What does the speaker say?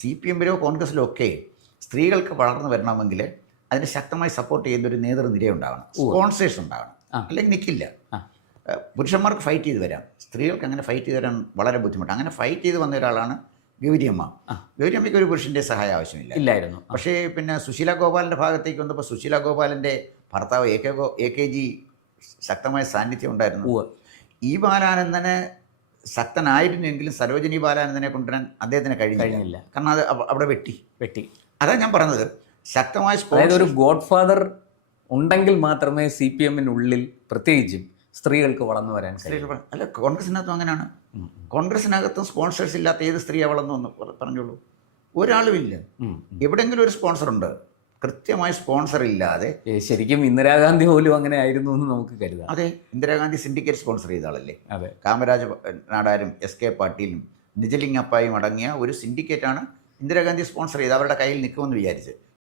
CPM-ലോ കോൺഗ്രസിലോ ഒക്കെ സ്ത്രീകൾക്ക് വളർന്നു വരണമെങ്കിൽ അതിന് ശക്തമായി സപ്പോർട്ട് ചെയ്യുന്ന ഒരു നേതൃനിര ഉണ്ടാവണം, സ്പോൺസേഴ്സ് ഉണ്ടാവണം, അല്ലെങ്കിൽ നിൽക്കില്ല. പുരുഷന്മാർക്ക് ഫൈറ്റ് ചെയ്ത് വരാം, സ്ത്രീകൾക്ക് അങ്ങനെ ഫൈറ്റ് ചെയ്ത് വരാൻ വളരെ ബുദ്ധിമുട്ടാണ്. അങ്ങനെ ഫൈറ്റ് ചെയ്ത് വന്ന ഒരാളാണ് ഗൗരിയമ്മ. ഗൗരിയമ്മയ്ക്ക് ഒരു പുരുഷൻ്റെ സഹായം ആവശ്യമില്ലായിരുന്നു. പക്ഷേ പിന്നെ സുശീല ഗോപാലിൻ്റെ ഭാഗത്തേക്ക് വന്നപ്പോൾ സുശീല ഗോപാലിൻ്റെ ഭർത്താവ് AKG ശക്തമായ സാന്നിധ്യം ഉണ്ടായിരുന്നു. ഈ ബാലാനന്ദന് ശക്തനായിരുന്നെങ്കിലും സരോജിനി ബാലാനന്ദനെ കൊണ്ടുവരാൻ അദ്ദേഹത്തിന് കഴിഞ്ഞില്ല. കാരണം അത് അവിടെ വെട്ടി. അതാണ് ഞാൻ പറഞ്ഞത്, ശക്തമായ ഒരു ഗോഡ് ഫാദർ ഉണ്ടെങ്കിൽ മാത്രമേ CPM-നുള്ളിൽ പ്രത്യേകിച്ചും സ്ത്രീകൾക്ക് വളർന്നു വരാൻ കഴിയും. അല്ല, കോൺഗ്രസിനകത്തും അങ്ങനെയാണ്. കോൺഗ്രസിനകത്തും സ്പോൺസേഴ്സ് ഇല്ലാത്ത ഏത് സ്ത്രീ വളർന്നു എന്ന് പറഞ്ഞോളൂ. ഒരാളുമില്ല. എവിടെയെങ്കിലും ഒരു സ്പോൺസറുണ്ട്. കൃത്യമായ സ്പോൺസർ ഇല്ലാതെ ശരിക്കും ഇന്ദിരാഗാന്ധി പോലും അങ്ങനെ ആയിരുന്നു എന്ന് നമുക്ക് കരുതാം. അതെ, ഇന്ദിരാഗാന്ധി സിൻഡിക്കേറ്റ് സ്പോൺസർ ചെയ്ത ആളല്ലേ. അതെ, കാമരാജ് നാടാരും SK പാട്ടീലും നിജലിംഗപ്പായും അടങ്ങിയ ഒരു സിൻഡിക്കേറ്റാണ് ഇന്ദിരാഗാന്ധി സ്പോൺസർ ചെയ്ത് അവരുടെ കയ്യിൽ നിൽക്കുമെന്ന് വിചാരിച്ച്.